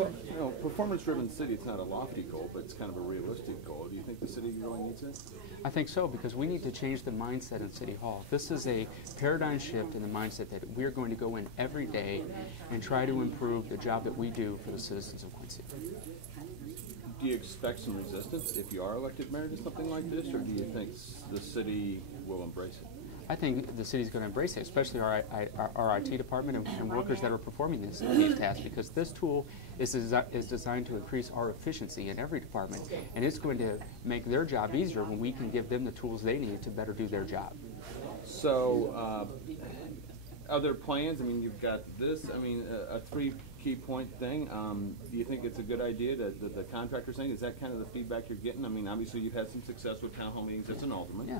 Well, you know, performance-driven city, it's not a lofty goal, but it's kind of a realistic goal. Do you think the city really needs it? I think so, because we need to change the mindset in City Hall. This is a paradigm shift in the mindset that we're going to go in every day and try to improve the job that we do for the citizens of Quincy. Do you expect some resistance if you are elected mayor to something like this, or do you think the city will embrace it? I think the city's going to embrace it, especially our IT department and workers that are performing these tasks, because this tool is designed to increase our efficiency in every department, and it's going to make their job easier when we can give them the tools they need to better do their job. So, other plans? I mean, you've got this. I mean, a 3 key point thing. Do you think it's a good idea that the contractor's saying? Is that kind of the feedback you're getting? I mean, obviously you've had some success with town hall meetings as an alderman. Yeah.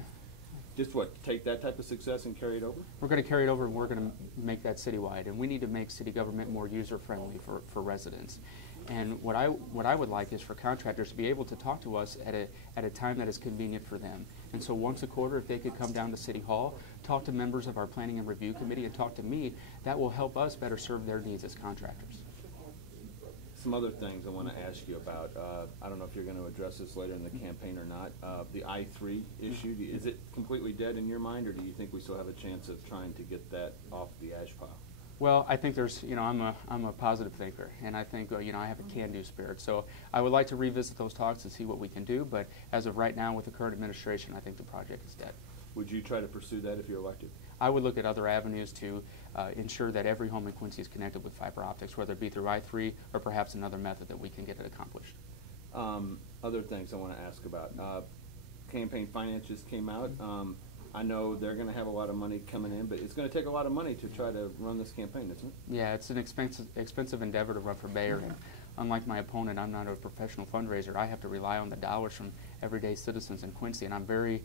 Just what, take that type of success and carry it over? We're going to carry it over, and we're going to make that citywide. And we need to make city government more user-friendly for residents. And what I would like is for contractors to be able to talk to us at a time that is convenient for them. And so once a quarter, if they could come down to City Hall, talk to members of our Planning and Review Committee, and talk to me, that will help us better serve their needs as contractors. Some other things I want to ask you about. I don't know if you're going to address this later in the campaign or not. The I-3 issue, is it completely dead in your mind, or do you think we still have a chance of trying to get that off the ash pile? Well, I think there's, you know, I'm a positive thinker, and I think, you know, I have a can-do spirit. So I would like to revisit those talks and see what we can do, but as of right now with the current administration, I think the project is dead. Would you try to pursue that if you're elected? I would look at other avenues to ensure that every home in Quincy is connected with fiber optics, whether it be through I-3 or perhaps another method that we can get it accomplished. Other things I want to ask about. Campaign finance just came out. I know they're going to have a lot of money coming in, but it's going to take a lot of money to try to run this campaign, isn't it? Yeah, it's an expensive endeavor to run for mayor. And unlike my opponent, I'm not a professional fundraiser. I have to rely on the dollars from everyday citizens in Quincy, and I'm very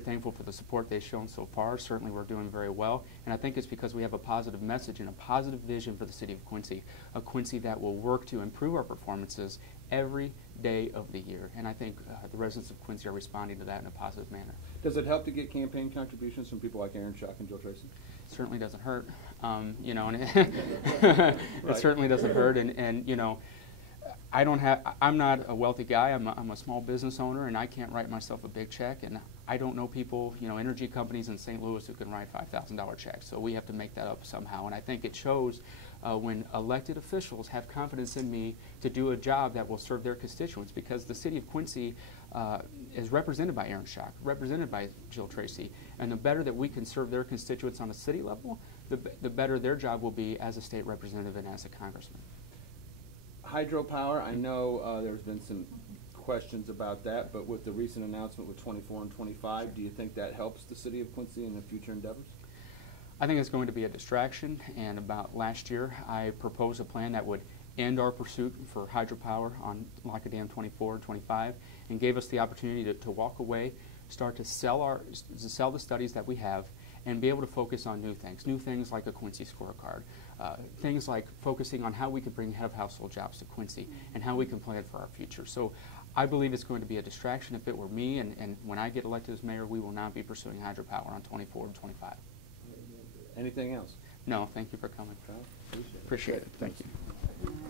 thankful for the support they've shown so far. Certainly we're doing very well, and I think it's because we have a positive message and a positive vision for the city of Quincy, a Quincy that will work to improve our performances every day of the year. And I think the residents of Quincy are responding to that in a positive manner. Does it help to get campaign contributions from people like Aaron Schock and Jill Tracy? It certainly doesn't hurt. You know, and it certainly doesn't hurt, and you know, I'm not a wealthy guy. I'm a small business owner, and I can't write myself a big check, and I don't know people, you know, energy companies in St. Louis who can write $5,000 checks. So we have to make that up somehow, and I think it shows when elected officials have confidence in me to do a job that will serve their constituents, because the city of Quincy is represented by Aaron Schock, represented by Jill Tracy, and the better that we can serve their constituents on a city level, the better their job will be as a state representative and as a congressman. Hydropower, I know there's been some questions about that, but with the recent announcement with 24 and 25, do you think that helps the city of Quincy in the future endeavors? I think it's going to be a distraction, and about last year I proposed a plan that would end our pursuit for hydropower on Lock Dam 24 and 25, and gave us the opportunity to walk away, start to sell the studies that we have, and be able to focus on new things like a Quincy scorecard, things like focusing on how we could bring head of household jobs to Quincy and how we can plan for our future. So I believe it's going to be a distraction if it were me, and when I get elected as mayor, we will not be pursuing hydropower on 24 and 25. Anything else? No, thank you for coming. Appreciate it. Thank you.